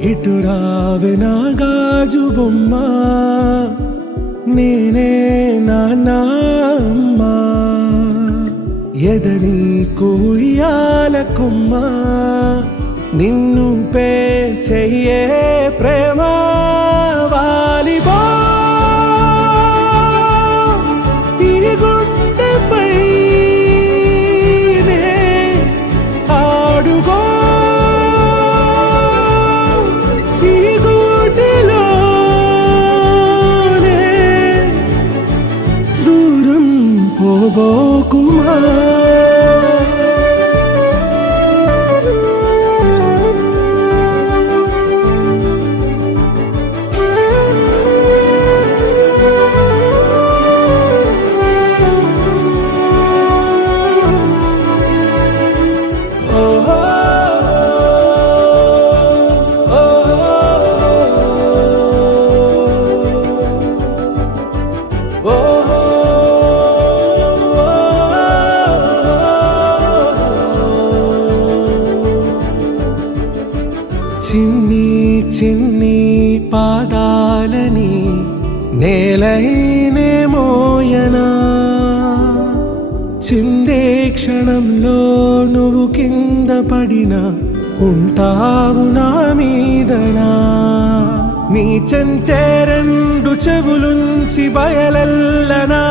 ఇటు రావే నా గాజు బొమ్మ, నేనే నాన్నమ్మ. ఎదని కుయ్యాల కొమ్మ, నిన్ను పే చెయ్యే ప్రేమ వాలిబా. ఈ గుండెపై నే ఆడుగో, ఈ గూటిలోనే దూరం పోబోకుమా. చిన్ని చిన్ని పాదాలని నేలైనే మోయనా, చిందే క్షణంలో నువ్వు కింద పడినా ఉంటావు నా మీదనా. నీ చెంతే రెండు చెవులుంచి బయలెల్లనా,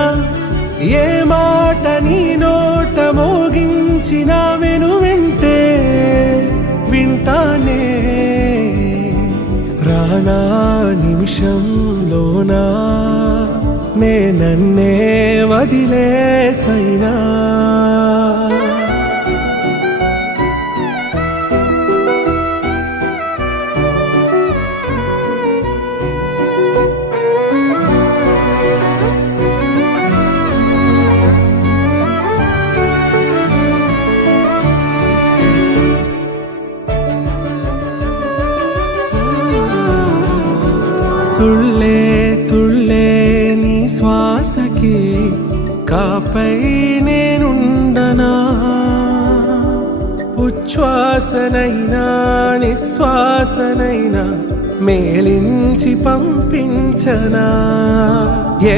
ఏ మాట నీ నోట మోగించిన వెను వింటే వింటానే. రానా నిమిషంలోనా నే నన్నే వదిలేసైనా. తుళ్ళే తుళ్ళే నీ శ్వాసకి కాపై నేనుండనా, ఉచ్ఛ్వాసనైనా నిశ్వాసనైనా మేలించి పంపించనా.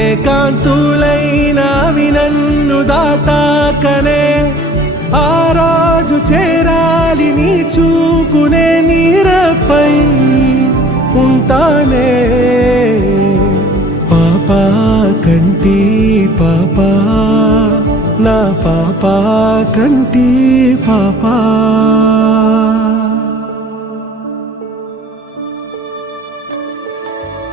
ఏకాంతులైనా నన్ను దాటాకనే ఆ రోజు చేరాలి నీ చూపునే నీరపై ఉంటానే. పాపా కంటి పాపా, నా పాపా కంటి పాపా.